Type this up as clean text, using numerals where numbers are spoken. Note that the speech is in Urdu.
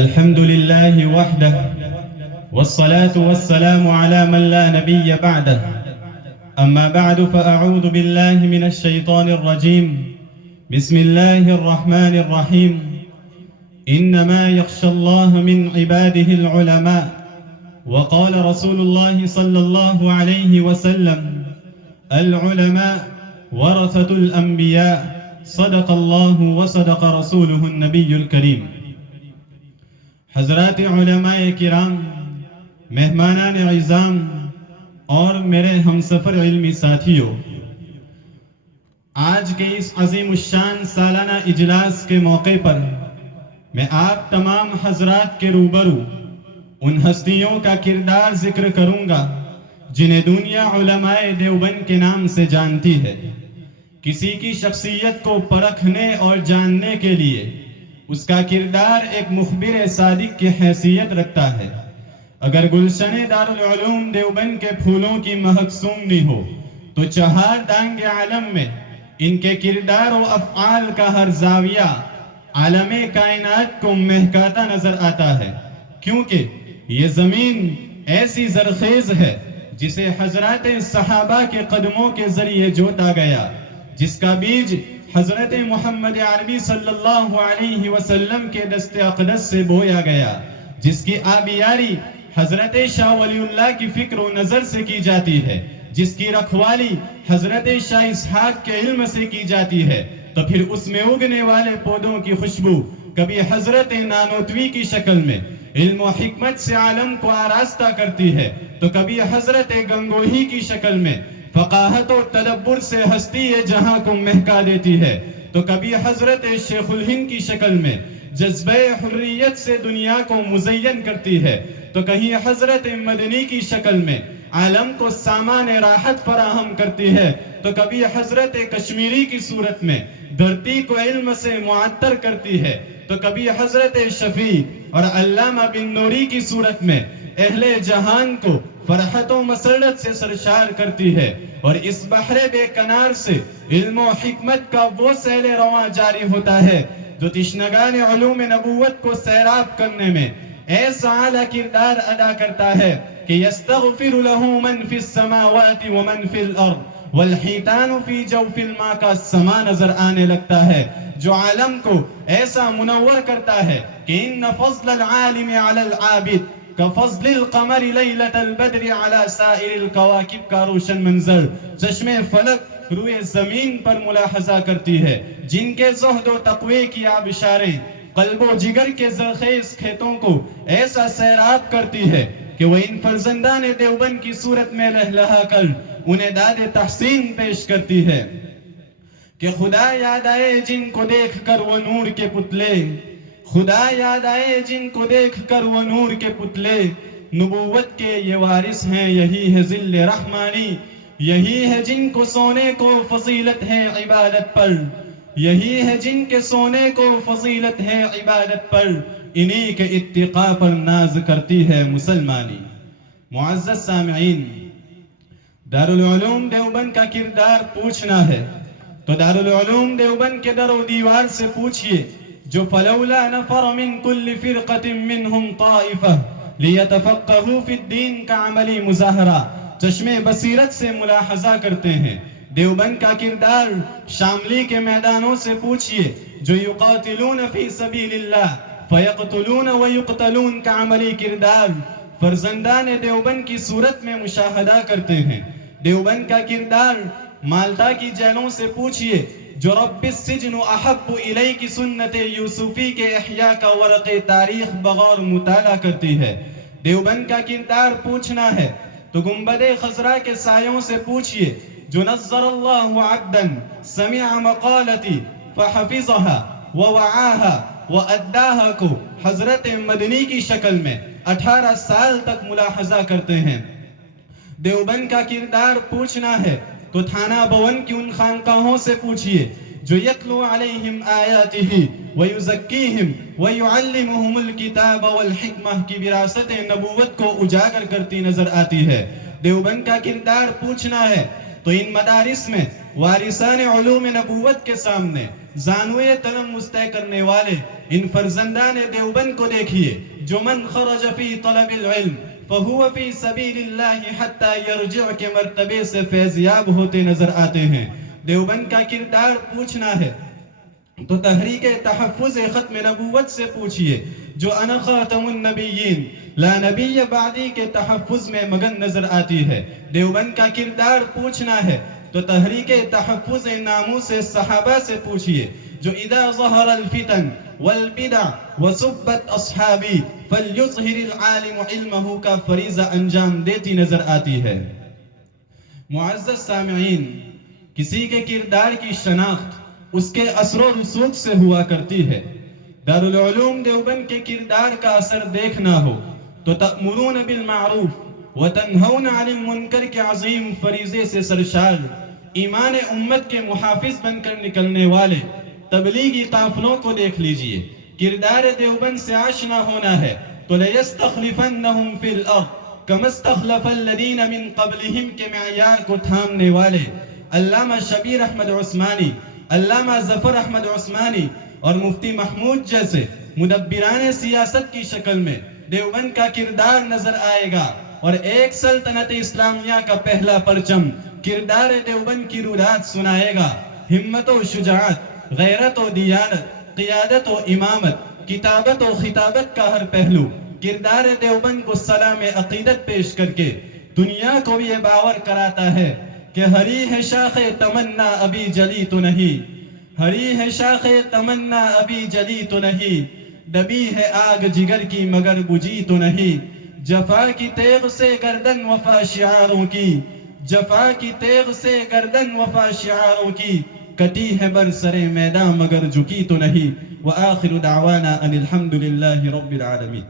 الحمد لله وحده والصلاة والسلام على من لا نبي بعده أما بعد فأعوذ بالله من الشيطان الرجيم بسم الله الرحمن الرحيم إنما يخشى الله من عباده العلماء وقال رسول الله صلى الله عليه وسلم العلماء ورثة الأنبياء صدق الله وصدق رسوله النبي الكريم۔ حضرات علماء کرام، مہمانان عظام اور میرے ہمسفر علمی ساتھیوں، آج کے اس عظیم الشان سالانہ اجلاس کے موقع پر میں آپ تمام حضرات کے روبرو ان ہستیوں کا کردار ذکر کروں گا جنہیں دنیا علماء دیوبند کے نام سے جانتی ہے۔ کسی کی شخصیت کو پرکھنے اور جاننے کے لیے اس کا کردار ایک مخبر صادق کی حیثیت رکھتا ہے۔ اگر گلشن دارالعلوم دیوبند کے پھولوں کی مہک سونگنی ہو تو چہار دانگ عالم میں ان کے کردار و افعال کا ہر زاویہ عالم کائنات کو مہکاتا نظر آتا ہے، کیونکہ یہ زمین ایسی زرخیز ہے جسے حضرات صحابہ کے قدموں کے ذریعے جوتا گیا، جس کا بیج حضرت محمد عربی صلی اللہ علیہ وسلم کے دست اقدس سے بویا گیا، جس کی آبیاری حضرت شاہ ولی اللہ کی فکر و نظر سے کی جاتی ہے، جس کی رکھوالی حضرت شاہ اسحاق کے علم سے کی جاتی ہے، تو پھر اس میں اگنے والے پودوں کی خوشبو کبھی حضرت نانوتوی کی شکل میں علم و حکمت سے عالم کو آراستہ کرتی ہے، تو کبھی حضرت گنگوہی کی شکل میں فقاہت و تدبر سے ہستی جہاں کو مہکا دیتی ہے، تو کبھی حضرت شیخ الہند کی شکل میں جذبہ حریت سے دنیا کو مزین کرتی ہے، تو کہیں حضرت مدنی کی شکل میں عالم کو سامان راحت فراہم کرتی ہے، تو کبھی حضرت کشمیری کی صورت میں دھرتی کو علم سے معطر کرتی ہے، تو کبھی حضرت شفیع اور علامہ بن نوری کی صورت میں اہل جہان کو فرحت و مسرت سے سرشار کرتی ہے، اور اس بحر بے کنار سے علم و حکمت کا وہ سیل رواں جاری ہوتا ہے جو تشنگان علوم نبوت کو سیراب کرنے میں ایسا اعلیٰ کردار ادا کرتا ہے کہ یستغفر له من فی السماوات ومن فی الارض والحیتان فی جوف الماء کا سما نظر آنے لگتا ہے، جو عالم کو ایسا منور کرتا ہے کہ ان فضل العالم علی العابد کفضل القمر لیلت البدر علی سائر الکواکب کا روشن منظر چشم فلک روئے زمین پر ملاحظہ کرتی ہے، جن کے زہد و تقوی کی آبشاریں قلب و جگر کے زرخیز کھیتوں کو ایسا سیراب کرتی ہے کہ وہ ان فرزندان دیوبند کی صورت میں لہلہا کر انہیں داد تحسین پیش کرتی ہے کہ خدا یاد آئے جن کو دیکھ کر وہ نور کے پتلے، خدا یاد آئے جن کو دیکھ کر وہ نور کے پتلے، نبوت کے یہ وارث ہیں یہی ہے ذل رحمانی، یہی ہے جن کو سونے کو فضیلت ہے عبادت پر، یہی ہے جن کے سونے کو فضیلت ہے عبادت پر، انہی کے اتقاء پر ناز کرتی ہے مسلمانی۔ معزز سامعین، دارالعلوم دیوبند کا کردار پوچھنا ہے تو دارالعلوم دیوبند کے در و دیوار سے پوچھئے جو فلولا نفر من كل فرقة منهم طائفة ليتفقهوا في الدين کا عملی مظاہرہ چشم بصیرت سے ملاحظہ کرتے ہیں۔ دیوبند کا کردار شاملی کے میدانوں سے پوچھئے جو یقاتلون فی سبیل اللہ فیقتلون ویقتلون کا عملی کردار فرزندان دیوبند کی صورت میں مشاہدہ کرتے ہیں۔ دیوبند کا کردار مالٹا کی جیلوں سے پوچھئے جو رب السجن احب الی کی سنت یوسفی کے احیاء کا ورق تاریخ بغور مطالعہ کرتی ہے۔ دیوبند کا کردار پوچھنا ہے تو گنبد خضرا کے سایوں سے پوچھئے جو نظر اللہ عبدا سمع مقالتی فحفظها ووعاها واداها کو حضرت مدنی کی شکل میں 18 سال تک ملاحظہ کرتے ہیں۔ دیوبند کا کردار پوچھنا ہے تو تھانہ بون کی ان خانقاہوں سے پوچھئے جو یتلو علیہم آیاتہ ویزکیہم ویعلمہم الکتاب والحکمہ کی وراثت نبوت کو اجاگر کرتی نظر آتی ہے۔ دیوبند کا کردار پوچھنا ہے تو ان مدارس میں وارثان علوم نبوت کے سامنے زانوے تلمس طے کرنے والے ان فرزندان دیوبند کو دیکھیے جو من خرج فی طلب العلم فہو فی سبیل اللہ حتی یرجع کے مرتبے سے فیضیاب ہوتے نظر آتے ہیں۔ دیوبند کا کردار پوچھنا ہے تو تحریک تحفظ ختم نبوت سے پوچھئے جو انا خاتم النبیین لا نبی بعدی کے تحفظ میں مگن نظر آتی ہے۔ دیوبند کا کردار پوچھنا ہے تو تحریک تحفظ ناموس صحابہ سے پوچھئے جو اذا ظہر الفتن والبدع وصبت اصحابی فلیظہر العالم علمہ کا فریضہ انجام دیتی نظر آتی ہے۔ معزز سامعین، کسی کے کردار کی شناخت اس کے اثر و رسوخ سے ہوا کرتی ہے۔ دارالعلوم دیوبند کے کردار کا اثر دیکھنا ہو تو تأمرون بالمعروف وتنہون عن المنکر کے عظیم فریضے سے سرشار ایمان امت کے محافظ بن کر نکلنے والے تبلیغی قافلوں کو دیکھ لیجئے۔ کردار دیوبند سے آشنا ہونا ہے تو لَيَسْتَخْلِفَنَّهُمْ فِي الْأَرْضِ كَمَا اسْتَخْلَفَ الَّذِينَ مِن قَبْلِهِمْ کے معیار کو تھامنے والے علامہ شبیر احمد عثمانی، علامہ ظفر احمد عثمانی اور مفتی محمود جیسے مدبران سیاست کی شکل میں دیوبند کا کردار نظر آئے گا، اور ایک سلطنت اسلامیہ کا پہلا پرچم کردار دیوبند کی رودات سنائے گا۔ ہمت و شجاعت، غیرت و دیانت، قیادت و امامت، کتابت و خطابت کا ہر پہلو کردار دیوبند کو سلام عقیدت پیش کر کے دنیا کو یہ باور کراتا ہے کہ ہری ہے شاخ تمنا ابھی جلی تو نہیں، ہری ہے شاخ تمنا ابھی جلی تو نہیں، دبی ہے آگ جگر کی مگر بجھی تو نہیں، جفا کی تیغ سے گردن وفا شعاروں کی، جفا کی تیغ سے گردن وفا شعاروں کی، کٹی ہے بر سر میدان مگر جھکی تو نہیں۔ وآخر دعوانا ان الحمدللہ رب العالمین۔